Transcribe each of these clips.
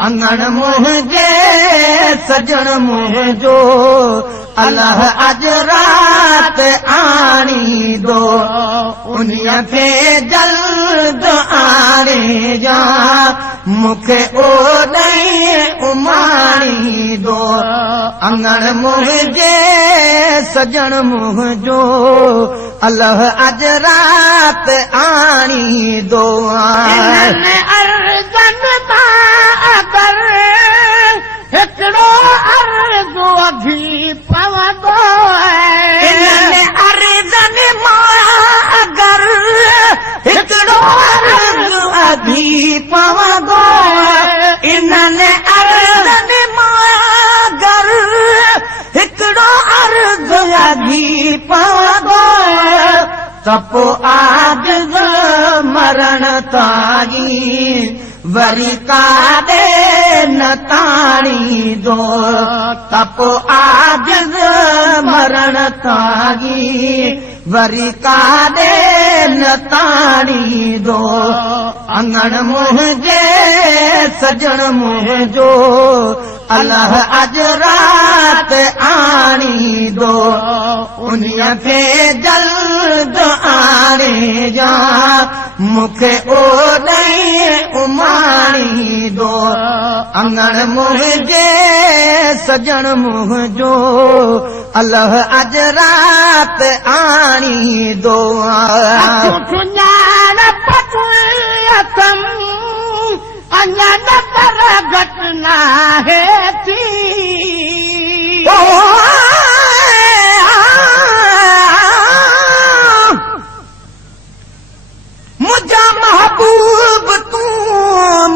अंगण मुझे सजन मुझो अल्लाह अज रात आनी दो उन्हीअ खे जल्द आणे जा मूंखे ओॾई उमाणी दो अंगण मुझे सजन मुझो अल्लाह अज रात आनी दो अगर हिकिड़ो अर्ज़ अभी पवंदो अर्ज़न मां अगर हिकिड़ो अर्ज़ अभी पवंदो इन्हनि अर्ज़न मां अगर हिकिड़ो अर्ज़ अभी पवंदो त पोइ आजिज़ मरण ताईं वरी काॾे न ताणी दो त पोइ आजिज़ मरण ताईं वरी काॾे न ताणी दो अंगण मुझे सजन मुझो अल्लाह अज रात आणी दो उन्हीअ खे जल्द आणे जा मूंखे ओॾई उमाणी दो अंगण मुझे सजन मुझो अल्लाह अज रात आणी दो अञा नज़र घटना है थी मुझा महबूब तू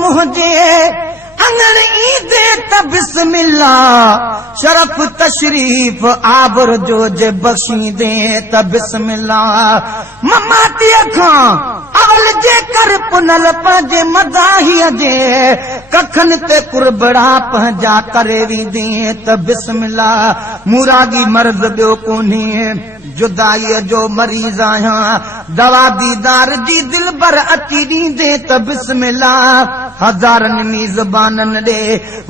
मुझे अंगण ईंदे त बिस्मिल्लाह शरफ तशरीफ आबर जो जे बख्शींदे त बिस्मिल्लाह ममातीअ खां अवल जेकर पुनल पंहिंजे मदाहीअ जे कखनि ते कुरबड़ा पंहिंजा करे वेंदे त बिस्मिल्लाह मुरागी मर्ज़ ॿियो कोन्हे जुदाईअ जो मरीज़ आहियां दवा दीदार जी दिल भर अची ॾींदे त बिस्मिल्लाह हज़ारनि मीज़बाननि ॾे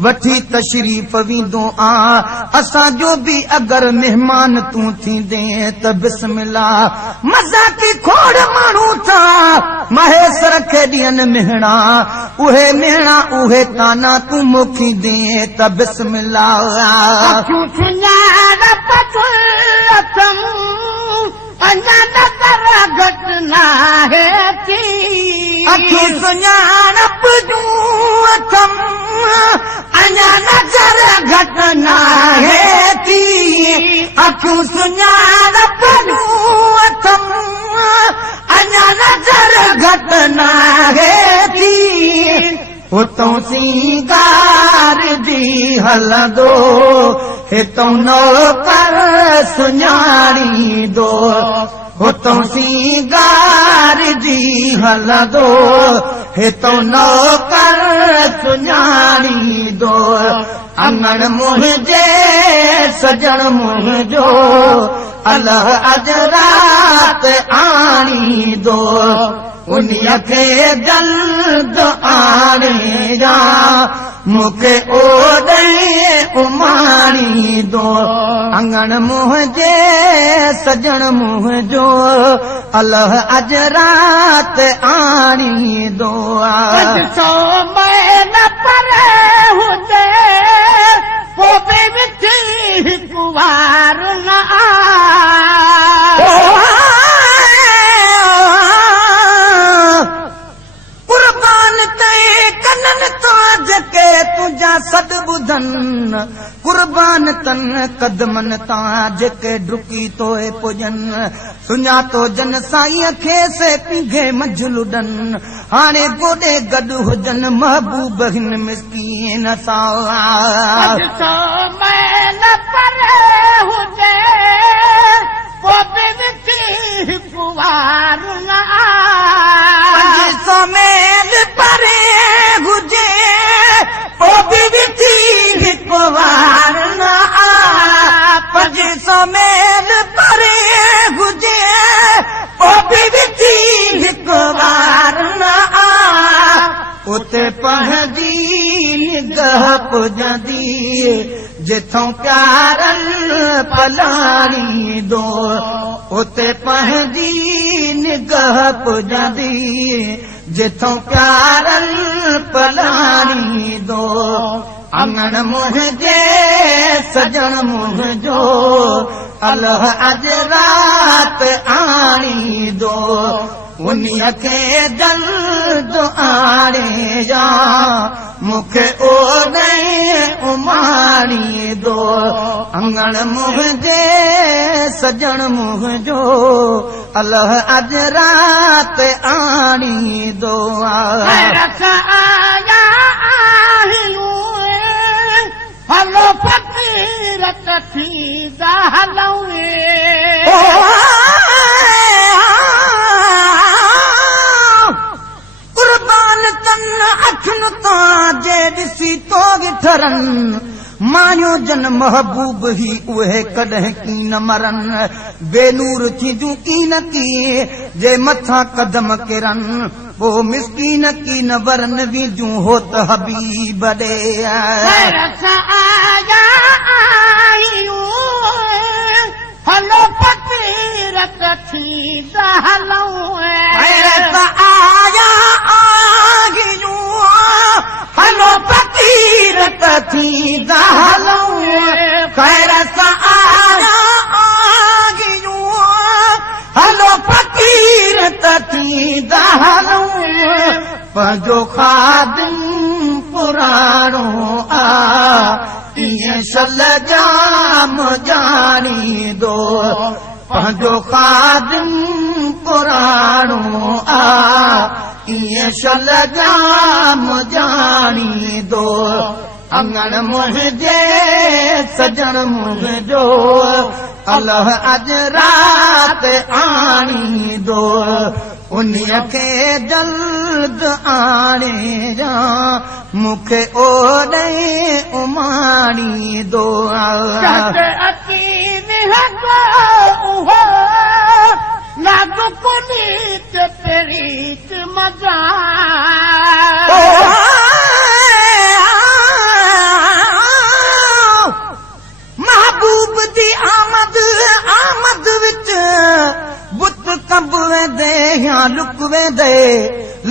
वठी तशरीफ़ वेंदो आ असांजो बि अगरि महिमान तूं थींदे त बिस्मिल्लाह मज़ाकी खोड़ माण्हू था महेसर खे ॾियनि मिहणा उहे ताना तूं मोखींदे त बिस्मिल्लाह अञा नज़र घटना है थी अखियूं सुञाणप जूं अथम अञा नज़र घटना है थी अखियूं सुञाणप जूं अथम अञा नज़र घटना है थी उतों सिंगार जी हलंदो हितों नौकर सुञाणी दो उतों सिंगार जी हलंदो हितों नौकर सुञाणी दो अंगण मुझे सजन मुझो अल्लाह अज रात आणी दो उन्हीअ खे जल्द आणे जा मूंखे ओॾई उमाणी दो अंगण मुझे सजन मुझो अल्लाह अज रात आणी दो कुवार न कुर्बान ते कनन तो जके तुझा सद बुधन कुर्बान तन कदमन ता जके डुकी तोए पुजन सुञातो जन साईं खे से पिघे मजलुडन हाणे गोॾे गॾु हुजन महबूब हिन मिस्कीन सां कुवार न मेल परे हुजे कुवार न मेल परे हुजे कुवार न उते पंहिंजी निगाह पुॼंदी जिथों प्यारन पलाणी दो उते पंहिंजी निगाह पुॼंदी जिथों प्यारन पलाणी दो अंगण मुंहिंजे सजण मुंहिंजो अल्लाह अॼु राति आणी दो उन्हीअ खे जल्द आणे जा मूंखे ओॾे उमाणी दो अंगण मुंहिंजे सजण मुंहिंजो अल्लाह अॼु राति आणी दो हलो फकीरत थी हलऊं कुर्बान तन अखियुनि तां जे ॾिसी तो ठरन मायूं जन महबूब ही उहे कॾहिं की न मरन बेनूर थींदियूं की न की जे मथां कदम किरन वो मिस्कीन की न वरन वीजूं हो त हबीब ॾे हलो फकीरत थी हलऊं हलो फकीरत थी हलऊं खैर सां आया आगियूं हलो फकीरत थी हलऊं पंहिंजो खादिम पुराणो आ इएं सल जाम ॼाणी दो पंहिंजो खादिम पुराणो आ इएं सल जाम ॼाणी दो अंगण मुंहिंजे सजण मुंहिंजो अल्लाह अॼु राति आणी दो उन्हीअ खे जल्द आणे जा मूंखे ओॾे उमाणी दो प्रीत मजा महबूब दी आमद आमद विच बुत कंब वेंदे या लुक वेंदे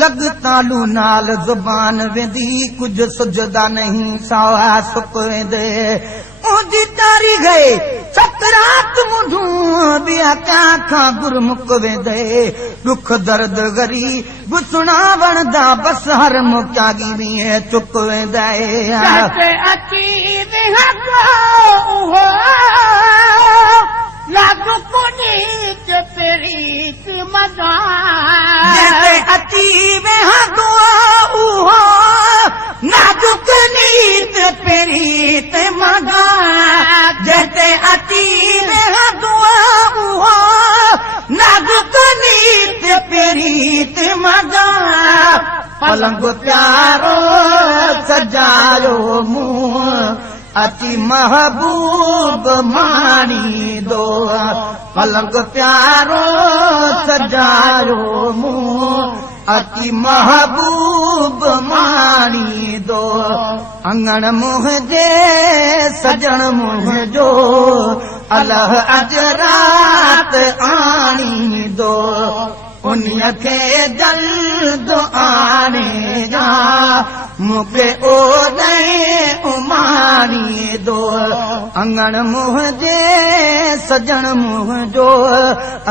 लग तालू नाल ज़ुबान वेंदी कुझु सुझदा नहीं सावा सुक वेंदे ओदी तारी गए सकरात मुंधूं ॿिया क्या खां गुरमुख वेंदे दुख दर्द गरी गुसणा वणदा बस हर मुक्यागी में चुक वेंदा अची लागू पुनीत प्रीत मजा अची वेहदो उहो नाजुक नीत प्रीत मजा जते अची वेहदो उहो नाजुक नीत प्रीत मजा पलंग प्यारो सजायो मुंह अची महबूब माणी दो पलंग प्यारो सजायो मुंह अची महबूब माणी दो अंगण मुंहिंजे सजण मुंहिंजो अल्लाह अॼु राति आणी दो उन्हीअ खे जल्द आणे जा मूंखे ओॾे उमाणी दो अंगण मुंहिंजे सजण मुंहिंजो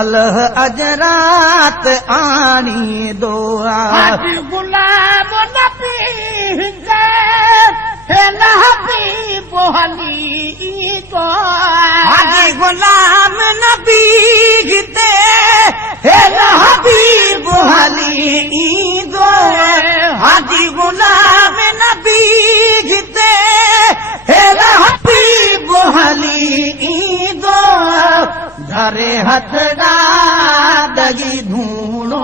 अल्लाह अॼु राति आणी दो गुलाब नबी हली दो हाजी गुलाम नबी हिते हबीब हली दो हाजी गुलाम नबी हिते हबीब हली दो धरे हथ ॾाढी धूणो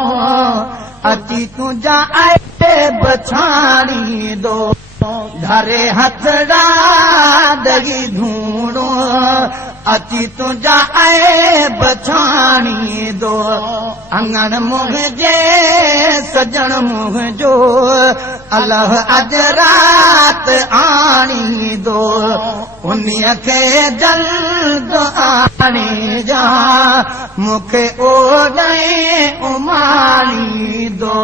अची तुंहिंजा ऐब छाणी दो धरे हथ ॾाढी धूणो अची तुंहिंजा ऐब छाणी दो अंगण मुंहिंजे सजण मुंहिंजो अलाह अॼु राति आणी दो उन्हीअ खे जल्द आणे जा मूंखे ओॾे उमाणी दो